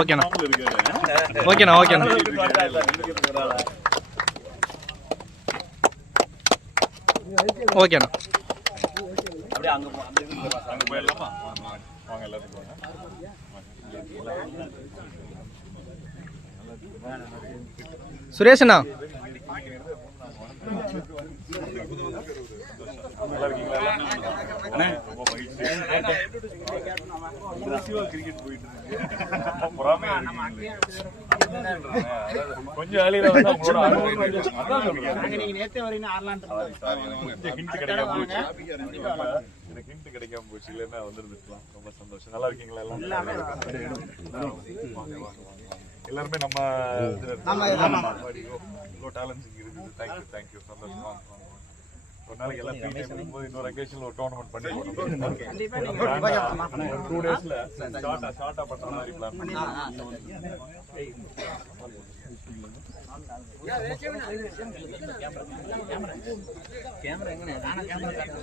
ஓகேண்ணா ஓகேண்ணா ஓகேண்ணா ஓகேண்ணா சுரேஷண்ணா கொஞ்சம் கிடைக்காம போச்சு இல்லைன்னா வந்துருந்துக்கலாம். ரொம்ப சந்தோஷம். நல்லா இருக்கீங்களா எல்லாருமே நம்ம டேலண்ட்ஸ் இருக்குது. தேங்க்யூ சந்தோஷமா. ஒரு நாளைக்கு எல்லாம் ஃப்ரீ டைம் இருக்கும்போது இன்னொரு அக்கேஷன்ல ஒரு டோர்னமெண்ட் பண்ணி போறோம். 2 டேஸ்ல ஷார்ட்டா பண்ற மாதிரி பிளான் பண்ணிருக்கோம்.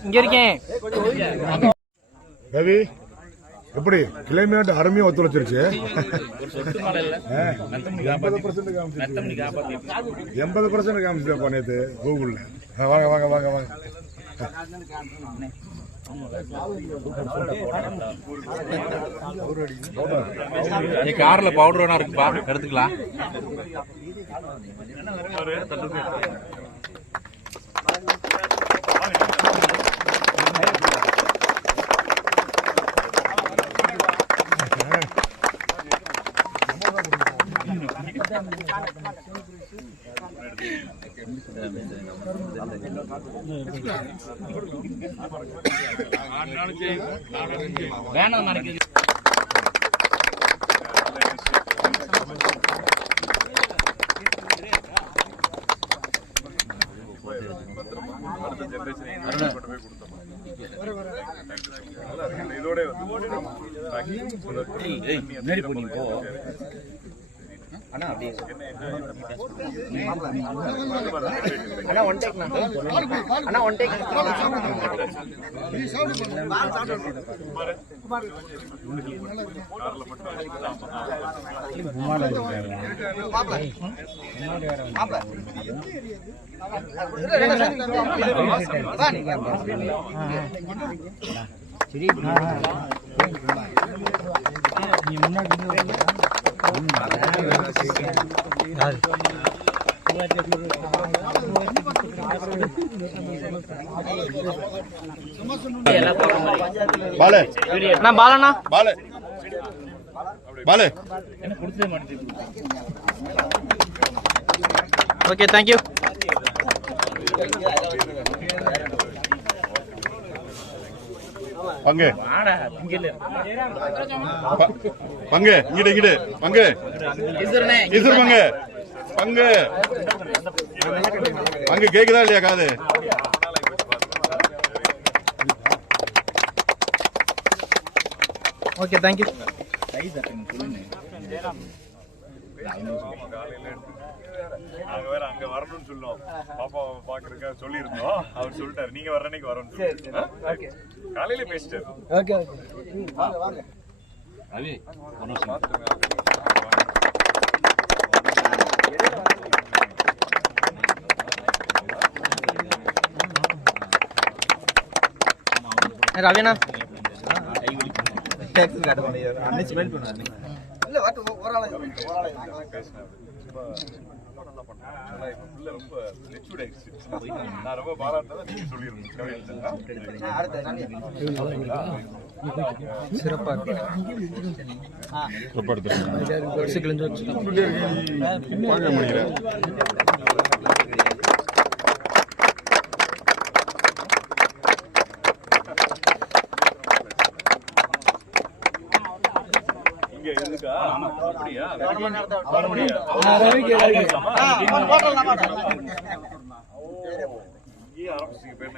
இங்க இருக்கேன். ரவி எப்படி கிளைமேட் அருமையா ஒத்துழைச்சிருச்சு. 80% காமிச்சிருப்பா நேற்று கூகுள்ல. வாங்க வாங்க வாங்க வாங்க. கார்ல பவுடர் வேணா இருக்குப்பா, எடுத்துக்கலாம். வேணாம் நினைக்கிறது. இதோட அண்ணா அப்படியே அண்ணா ஒன் டேக் அண்ணா ஒன் டேக் சரி நீ முன்னாடி பாலண்ணா ஓகே தேங்க்யூ. பங்கு பங்கு இங்கிட்டு பங்கு பங்கு பங்கு பங்கு கேக்குதா இல்லையா காது? Okay thank you. நாங்க வேற அங்க வரணும்னு சொல்லுவோம். பாப்பா பாக்குறதுக்காக சொல்லியிருந்தோம். அவர் சொல்லிட்டாரு நீங்க வர்ற அன்னைக்கு வரணும். காலையில பேசிட்டாரு. ஓகே ரவினா நான் ரொம்ப பாராட்டுறேன். நீங்க சொல்லிருந்தேன் சிறப்பா பார்க்க முடியல. இங்க எதுக்கா? அப்படியா? வர முடியாது. ஆரம்பிச்சிங்க பேர்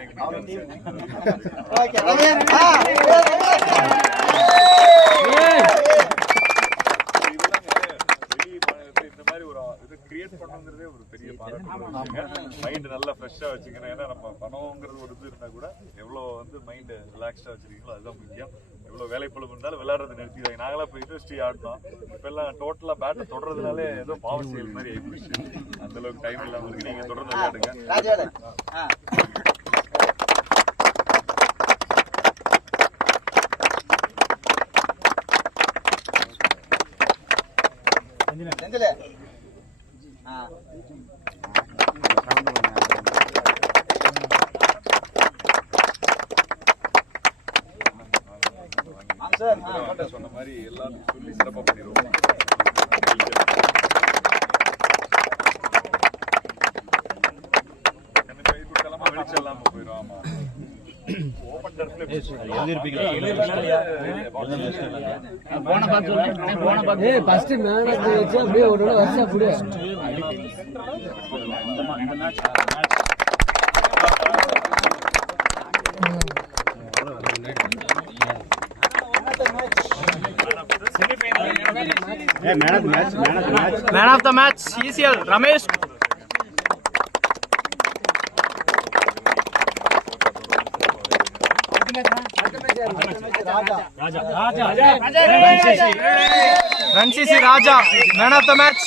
சேஸ் பண்ணுங்கிறதே ஒரு பெரிய பாராட்டு. மைண்ட் நல்லா ஃப்ரெஷ்ஷா வச்சுக்கிறேன். ஏன்னா நம்ம பணம்ங்கிறது ஒரு இது இருந்தா கூட எவ்வளவு வந்து மைண்ட் ரிலாக்ஸ்டா வச்சிருக்கீங்களோ அதுதான் முக்கியம். எவ்வளவு வேலைப்பளவு இருந்தாலும் விளையாடுறது நிறுத்திடுவாங்க. நாங்களாம் போய் யூனிவர்சிட்டி ஆடினோம். இப்ப எல்லாம் டோட்டலா பேட்டை தொடறதுனாலே ஏதோ பாவம் செயல் மாதிரி ஆயிடுச்சு. அந்த அளவுக்கு டைம் இல்லாம இருக்கு. நீங்க தொடர்ந்து விளையாடுங்க. சொன்ன மாதிரி எல்லாத்தையும் சொல்லி சிறப்பா பண்ணிடுவோம். வெளிச்சம் போயிடும். ஆமா Man of the match, ECL, Ramesh. Francis Raja, man of the match.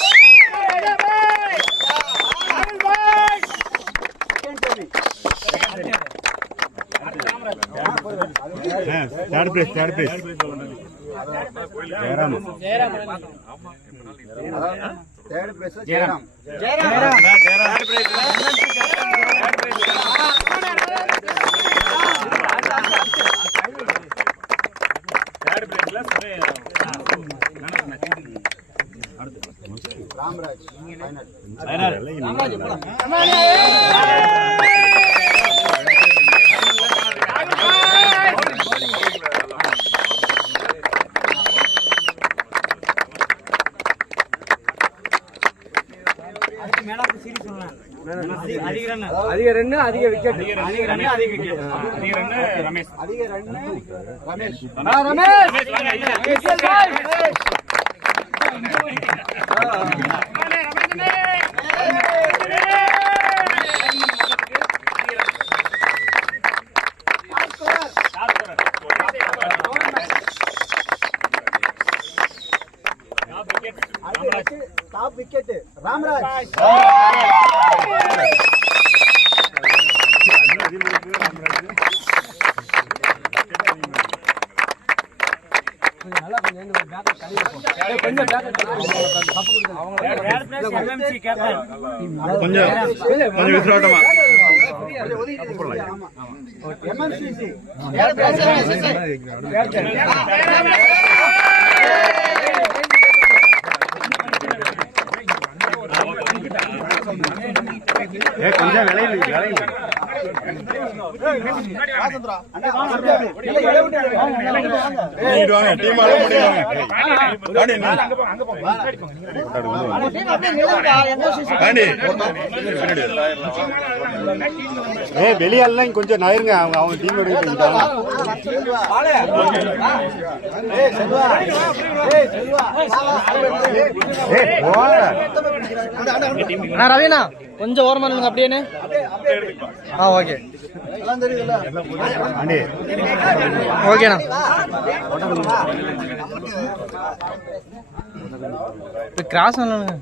Third place. Jairam. அதிக ரன் அதிக wicket. Ramesh top wicket Ramraj. கொஞ்சம் விளையில வெளியாலாம் கொஞ்சம் நகருங்க. அவங்க டீமோட ரவீனா கொஞ்சம் ஓரமா இருங்க அப்படியே. ஓகே ஓகேண்ணா. கிராஸ் பண்ணல.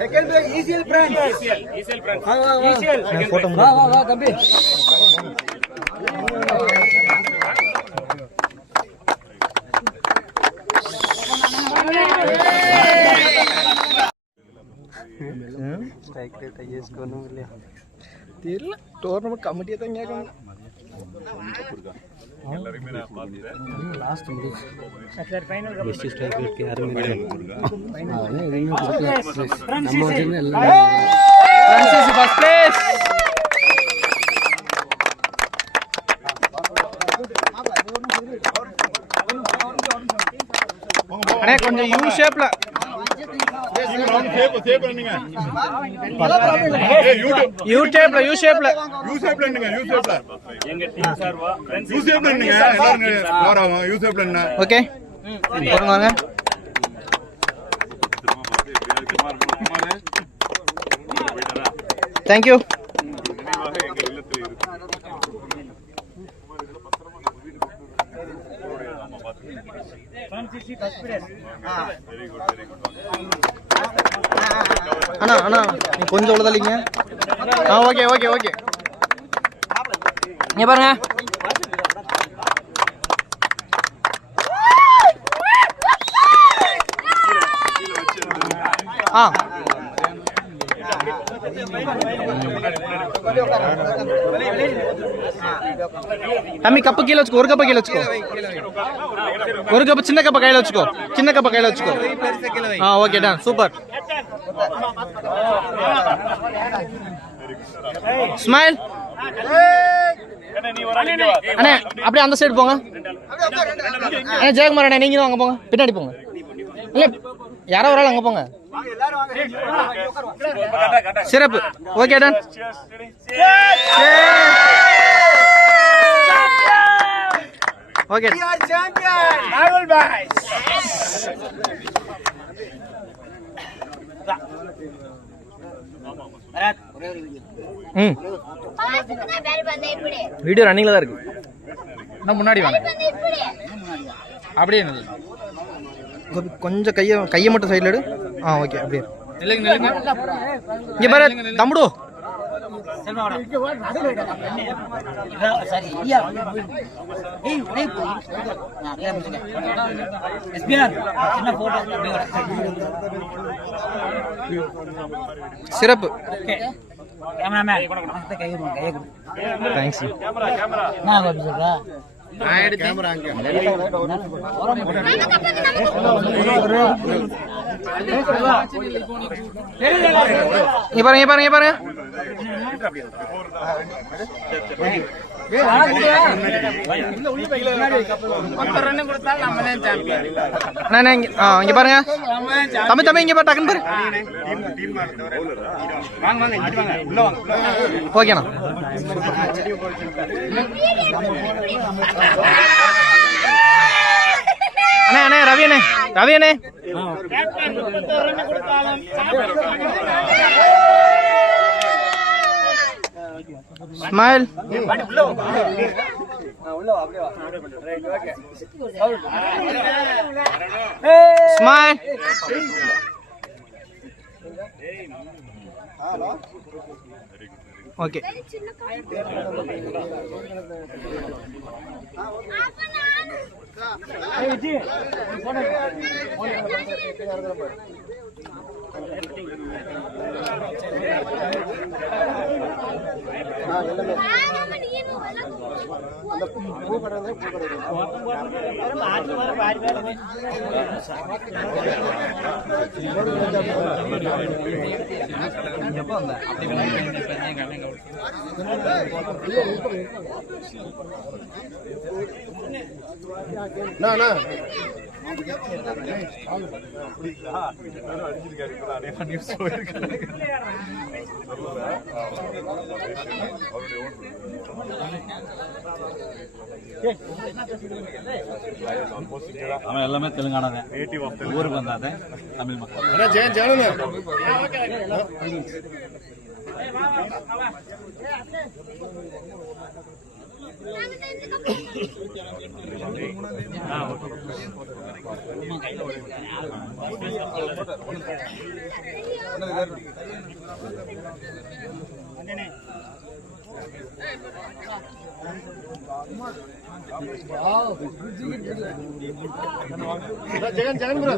Second place ECL friends. Photo வா தம்பி. தெரியல டோர்னமெண்ட் கமிட்டியை தான் கேட்கணும். கொஞ்சம் யூ ஷேப்ல ஓகே Thank you. அண்ணா அண்ணா நீ கொஞ்சம் உள்ளதல்லிங்க. Okay okay okay. இங்க பாருங்க. தம்பி கப்பு கீழே வச்சுக்கோ. ஒரு கப்பை கீழே வச்சுக்கோ. ஒரு கப்பு சின்ன கப்பை கையில வச்சுக்கோ. சின்ன கப்பை கையில வச்சுக்கோ. Okay done. சூப்பர். ஸ்மைல். அண்ணே அப்படியே அந்த சைடு போங்க. அண்ணே ஜெயக்குமார் அண்ணே நீங்களும் அங்கே போங்க. பின்னாடி போங்க. இல்லை யாரோ ஒரு ஆள் அங்கே போங்க. சிறப்பு. Okay done. ஓகே வீடியோ ரன்னிங்ல தான் இருக்கு. முன்னாடி வாங்க. அப்படியே கொஞ்சம் கையை மட்டும் சைடில் எடு. ஓகே அப்படியே இங்க பாரு தம்புடு. சிறப்பு. தேங்க்ஸ். பாருங்க பாருங்க பாருங்க. இங்க பாருங்க தம்பி தம்பி இங்க பாரு டக்குன்னு பாரு. ஓகேண்ணா. அண்ணே அண்ணே ரவி அண்ணே ரவி அண்ணே ஸ்மைல். ஸ்மைல். ஓகே அவன் எல்லாமே தெலுங்கானா தான். ஊருக்கு வந்தாதான் தமிழ் மக்கள். జగన్ జగన్ బ్రో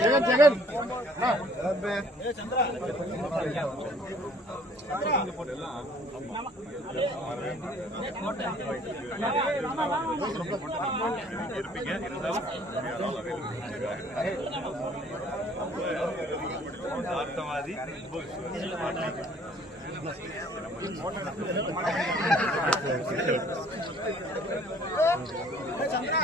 జగన్ జగన్ அர்த்தவாதி చంద్ర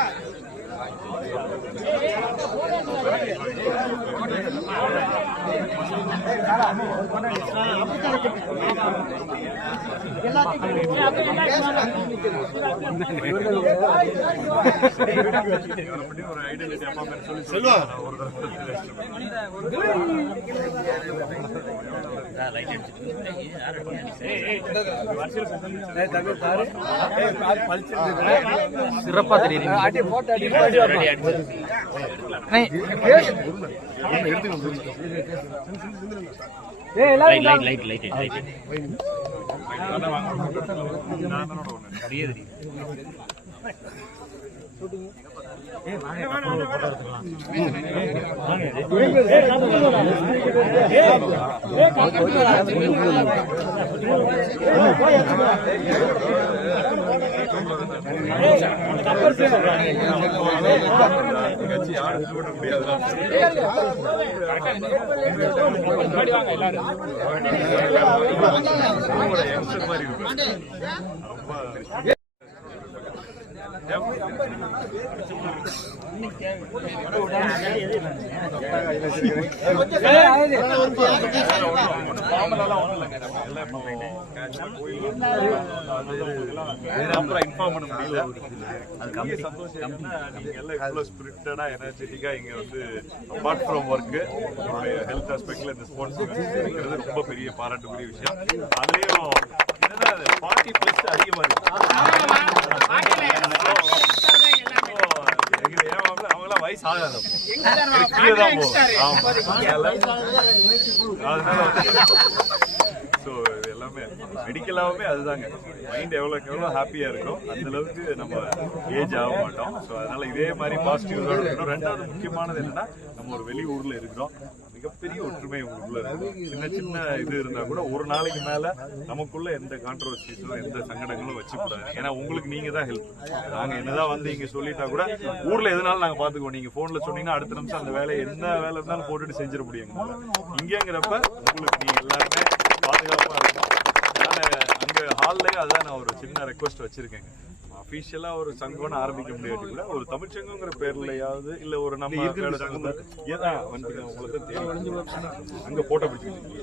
ஒரு ஐடென்டிட்டி அப்பா பேர் சொல்லி சொல்லுவா ஒரு சிறப்பா தெரியுது. கட்சி யாரும் கூட முடியாது. இன்ஃபார்ம் பண்ண முடியல. அதுக்கு சந்தோஷம் என்னன்னா நீங்க எல்லாம் இவ்வளவு ஸ்பிரிட்டடா எனர்ஜெட்டிக்கா இங்க வந்து அபார்ட் ஃப்ரம் ஒர்க் உங்களுடைய ஹெல்த் ஆஸ்பெக்ட்ல இந்த ஸ்போர்ட்ஸ் இருக்கிறது ரொம்ப பெரிய பாராட்டுக்குரிய விஷயம். அதுலயும் என்னன்னா 40+ அதிகமா இருக்கு. அவங்களாம் வயசு ஆகாது. ஸோ இது எல்லாமே மெடிக்கலாகவே அதுதாங்க. மைண்ட் எவ்வளோக்கு எவ்வளோ ஹாப்பியாக இருக்கும் அந்த அளவுக்கு நம்ம ஏஜ் ஆக மாட்டோம். ஸோ அதனால இதே மாதிரி பாசிட்டிவ் இருக்கணும். ரெண்டாவது முக்கியமானது என்னன்னா நம்ம ஒரு வெளி ஊர்ல இருக்கிறோம். மிகப்பெரிய ஒற்றுமை உங்களுக்குள்ள இருக்கும். சின்ன சின்ன இது இருந்தா கூட ஒரு நாளைக்கு மேல நமக்குள்ள எந்த கான்ட்ரவர்சிஸும் எந்த சங்கடங்களும் வச்சுக்கூடாது. ஏன்னா உங்களுக்கு நீங்க தான் ஹெல்ப். நாங்க என்னதான் வந்து இங்க சொல்லிட்டா கூட ஊர்ல எதுனாலும் நாங்க பாத்துக்குவோம். நீங்க போன்ல சொன்னீங்கன்னா அடுத்த நிமிஷம் அந்த வேலையை என்ன வேலை இருந்தாலும் போட்டுட்டு செஞ்சிட முடியுங்க. இங்கிறப்ப உங்களுக்கு நீங்க எல்லாருமே பாதுகாப்பா இருக்கும். நான் அங்க ஹால்லயே அதான் நான் ஒரு சின்ன ரெக்வஸ்ட் வச்சிருக்கேங்க. அபிஷியலா ஒரு சங்கம்னு ஆரம்பிக்க முடியாது கூட ஒரு தமிழ்ச்சங்கங்கிற பேர்லயாவது இல்ல ஒரு நம்ம உங்களுக்கு தெரியும் அங்க போட்டோ பிடிச்சிருக்கீங்க.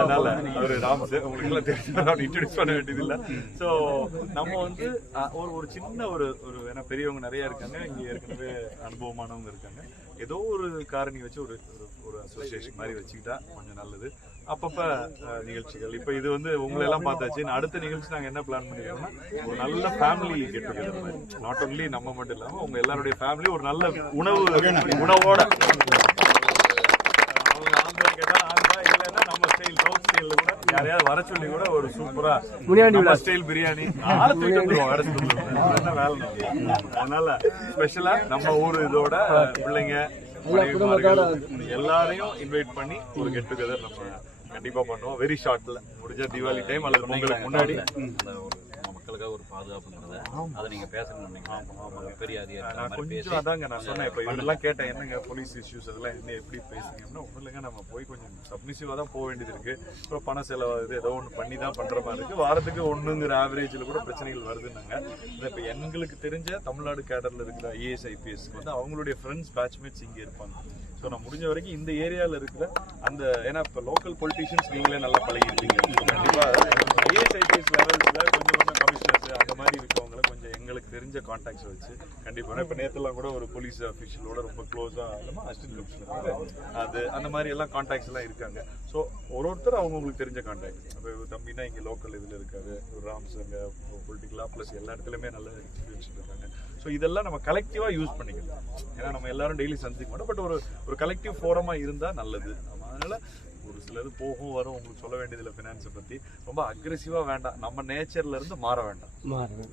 அதனால அவரு ராமஸ் உங்களுக்கு எல்லாம் தெரியும் இன்ட்ரோடியூஸ் பண்ண வேண்டியது இல்ல. சோ நம்ம வந்து ஒரு சின்ன ஒரு ஏன்னா பெரியவங்க நிறைய இருக்காங்க, இங்க ஏற்கனவே அனுபவமானவங்க இருக்காங்க. ஏதோ ஒரு காரணி வச்சு ஒரு அசோசியேஷன் மாதிரி வச்சுக்கிட்டா கொஞ்சம் நல்லது. அப்பப்ப நிகழ்ச்சிகள் இப்ப இது வந்து உங்களை எல்லாம் பார்த்தாச்சு. அடுத்த நிகழ்ச்சி நாங்க என்ன பிளான் பண்ணிருக்கோம்னா ஒரு நல்ல ஃபேமிலி கெட் டுகெதர் மாதிரி. நாட் ஒன்லி நம்ம மட்டும் இல்லாம உங்க எல்லாருடைய ஃபேமிலி ஒரு நல்ல உணவோட அவங்க ஆந்திரா கேட்டா ஆந்திரா இல்லைன்னா நம்ம ஸ்டைல் சவுத் ஸ்டைல்ல கூட யாரையாவது வர சொல்லி கூட ஒரு சூப்பரா நம்ம ஸ்டைல் பிரியாணி வேலை. அதனால ஸ்பெஷலா நம்ம ஊர் இதோட பிள்ளைங்க எல்லாரையும் இன்வைட் பண்ணி ஒரு கெட் டுகெதர் நம்ம கண்டிப்பா பண்ணுவோம். வெரி ஷார்ட்ல முடிஞ்ச தீபாவளி டைம் அல்லது பொங்கலுக்கு முன்னாடி மக்களுக்காக ஒரு பாதுகாப்புங்கிறத அதை நீங்க பேசணும். பெரிய நான் கொஞ்சம் அதாங்க நான் சொன்னேன். இப்ப இதெல்லாம் கேட்டேன் என்னங்க போலீஸ் இஷ்யூஸ் அதெல்லாம் என்ன எப்படி பேசுங்கன்னா ஒன்றும் இல்லைங்க. நம்ம போய் கொஞ்சம் சப்மிசிவா தான் போக வேண்டியது இருக்கு. அப்புறம் பண செலவாகுது ஏதோ ஒன்று பண்ணி தான் பண்ற மாதிரி இருக்கு. வாரத்துக்கு ஒண்ணுங்கிற ஆவரேஜ்ல கூட பிரச்சனைகள் வருதுன்னாங்க. இப்ப எங்களுக்கு தெரிஞ்ச தமிழ்நாடு கேடர்ல இருக்கிற ஐஏஎஸ் ஐபிஎஸ் வந்து அவங்களுடைய ஃப்ரெண்ட்ஸ் பேட்ச்மேட்ஸ் இங்க இருப்பாங்க. ஸோ நான் முடிஞ்ச வரைக்கும் இந்த ஏரியாவில் இருக்கிற அந்த ஏன்னா இப்போ லோக்கல் பொலிட்டீஷியன்ஸ் நீங்களே நல்லா பழகிருப்பீங்க. கண்டிப்பாக ஐஏஎஸ் ஐபிஎஸ் லெவல்ஸில் கொஞ்சம் கமிஷனர்ஸ் அந்த மாதிரி இருக்கவங்களை கொஞ்சம் எங்களுக்கு தெரிஞ்ச கான்டாக்ட்ஸ் வச்சு கண்டிப்பாக இப்போ நேற்றுலாம் கூட ஒரு போலீஸ் அஃபீஷியலோட ரொம்ப க்ளோஸாக இல்லாமல் அசிஸ்டன்ட் கமிஷனர் அது அந்த மாதிரி எல்லாம் கான்டாக்ட்ஸ் எல்லாம் இருக்காங்க. ஸோ ஒருத்தர் அவங்களுக்கு தெரிஞ்ச கான்டாக்ட். இப்போ தம்பினா இங்கே லோக்கல் இதில் இருக்காரு, ராம்ஸ் அங்கே பொலிட்டிக்கலாக ப்ளஸ் எல்லா இடத்துலையுமே நல்ல எக்ஸ்பீரியன்ஸ் இருக்காங்க. ஸோ இதெல்லாம் நம்ம கலெக்டிவாக யூஸ் பண்ணிக்கலாம். ஏன்னா நம்ம எல்லாரும் டெய்லி சந்திக்க மாட்டோம். பட் ஒரு கலெக்டிவ் ஃபோரமாக இருந்தால் நல்லது. அதனால ஒரு சிலது போகும் வரும். உங்களுக்கு சொல்ல வேண்டியதில்லை ஃபினான்ஸை பற்றி. ரொம்ப அக்ரெசிவாக வேண்டாம். நம்ம நேச்சர்ல இருந்து மாற வேண்டாம்.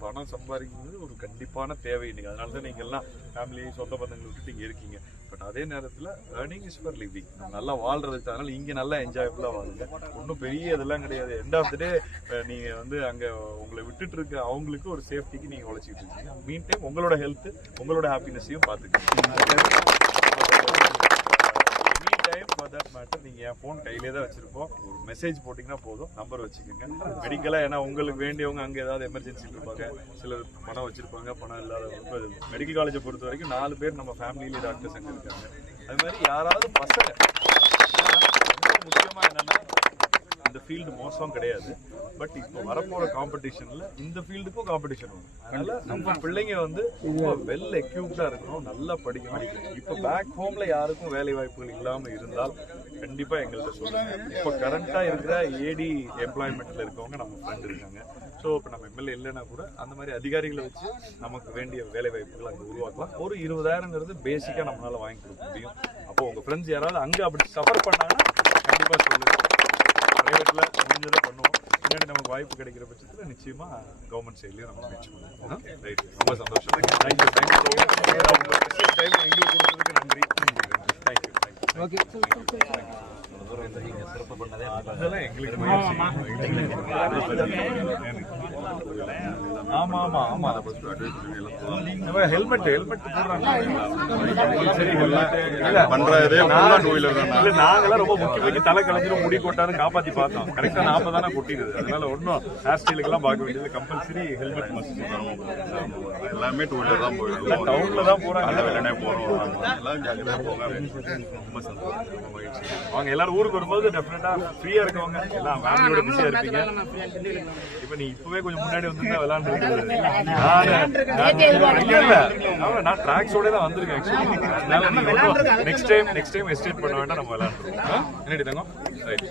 பணம் சம்பாதிக்கிறது ஒரு கண்டிப்பான தேவை இன்னைக்கு. அதனால தான் நீங்கள் எல்லாம் ஃபேமிலி சொந்த பந்தங்களை விட்டுட்டு இங்கே இருக்கீங்க. பட் அதே நேரத்தில் ஏர்னிங் இஸ் ஃபார் லிவிங். நல்லா வாழ்றதுக்கு அதனால இங்கே நல்லா என்ஜாயபுளாக வாழுங்க. ஒன்றும் பெரிய இதெல்லாம் கிடையாது. எண்ட் ஆஃப் த டே நீங்கள் வந்து அங்கே உங்களை விட்டுட்டு இருக்க அவங்களுக்கு ஒரு சேஃப்டிக்கு நீங்கள் உழைச்சிட்டு இருக்கீங்க. மீன் டைம் உங்களோட ஹெல்த் உங்களோட ஹாப்பினஸையும் பார்த்துக்கோங்க. Mean time for that matter நீங்கள் என் ஃபோன் கையிலே தான் வச்சுருப்போம். ஒரு மெசேஜ் போட்டிங்கன்னா போதும், நம்பர் வச்சுக்கோங்க. மெடிக்கலாக ஏன்னா உங்களுக்கு வேண்டியவங்க அங்கே ஏதாவது எமர்ஜென்சி இருப்பாங்க, சிலர் பணம் வச்சுருப்பாங்க, பணம் இல்லாத. மெடிக்கல் காலேஜை பொறுத்த வரைக்கும் 4 பேர் நம்ம ஃபேமிலியிலே டாக்டர்ஸ் அங்கே இருக்காங்க. அது மாதிரி யாராவது பசங்க ரொம்ப முக்கியமாக என்னென்னா இந்த ஃபீல்டு மோசம் கிடையாது, பட் இப்போ வரப்போகிற காம்படிஷனில் இந்த ஃபீல்டுக்கும் காம்படிஷன் வரும். அதனால் நம்ம பிள்ளைங்க வந்து ரொம்ப வெல் எக்யூப்டாக இருக்கணும், நல்லா படிக்கணும். இப்போ பேக் ஹோமில் யாருக்கும் வேலை வாய்ப்புகள் இல்லாமல் இருந்தால் கண்டிப்பாக எங்கள்கிட்ட சொல்லுங்கள். இப்போ கரண்ட்டாக இருக்கிற ஏடி எம்ப்ளாய்மெண்ட்டில் இருக்கவங்க நம்ம ஃப்ரெண்ட் இருக்காங்க. ஸோ இப்போ நம்ம எம்எல்ஏ இல்லைன்னா கூட அந்த மாதிரி அதிகாரிகளை வச்சு நமக்கு வேண்டிய வேலை வாய்ப்புகள் அங்கே உருவாக்கலாம். ஒரு 20,000ங்கிறது பேசிக்காக நம்மளால் வாங்கி கொடுக்க முடியும். அப்போது உங்கள் ஃப்ரெண்ட்ஸ் யாராவது அங்கே அப்படி சஃபர் பண்ணாங்கன்னா கண்டிப்பாக சொல்லுங்கள். ப்ரைவேட்டில் முடிஞ்சதை பண்ணுவோம், முன்னாடி நமக்கு வாய்ப்பு கிடைக்கிற பட்சத்தில் நிச்சயமாக கவர்மெண்ட் சைட்லேயும் நம்ம முயற்சி பண்ணுவோம். ரைட், ரொம்ப சந்தோஷம். Thank you so much. டைம் எங்களுக்கு கொடுத்ததுக்கு நன்றி. தேங்க்யூ. சிறப்பு பண்ணதே அதெல்லாம் எங்களுக்கு முயற்சி. ஆமாம் ஆமாம் ஆமாம். ஹெல்மெட் போடுறாங்க. சரி, நாங்கெல்லாம் ரொம்ப முக்கியமாக தலை கலைஞ்சிரும், முடி கொட்டாரு காப்பாற்றி பார்த்தோம். கரெக்டாக 40 தானே கொட்டிடுது. அதனால ஒன்றும் ஹேர் ஸ்டைலுக்கெல்லாம் பார்க்க வேண்டியது கம்பல்சரி ஹெல்மெட் மஸ்ட். எல்லாமே டூ வீலர் தான் போயிடும், டவுன்ல தான் போறாங்க, வெளியே போறோம், எல்லாம் ஜாக்கிரதையா போங்க. ரொம்ப சந்தோஷம், ரொம்ப மகிழ்ச்சி. அவங்க எல்லாரும் ஊருக்கு வரும்போது டெஃபினட்டா ஃப்ரீயா இருக்கவங்க எல்லாம் ஃபேமிலியோட பிஸியா இருப்பீங்க. இப்ப நீ இப்பவே கொஞ்சம் முன்னாடி வந்து விளையாண்டு நான் ட்ராக்ஸோட தான் வந்திருக்கேன் ஆக்சுவலி. நெக்ஸ்ட் டைம் எஸ்டேட் பண்ண வேண்டாம், நம்ம விளையாண்டுருவோம். என்னடி தங்கம்? ரைட்.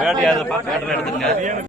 வேட்டையாத பார்த்து எடுத்துங்க.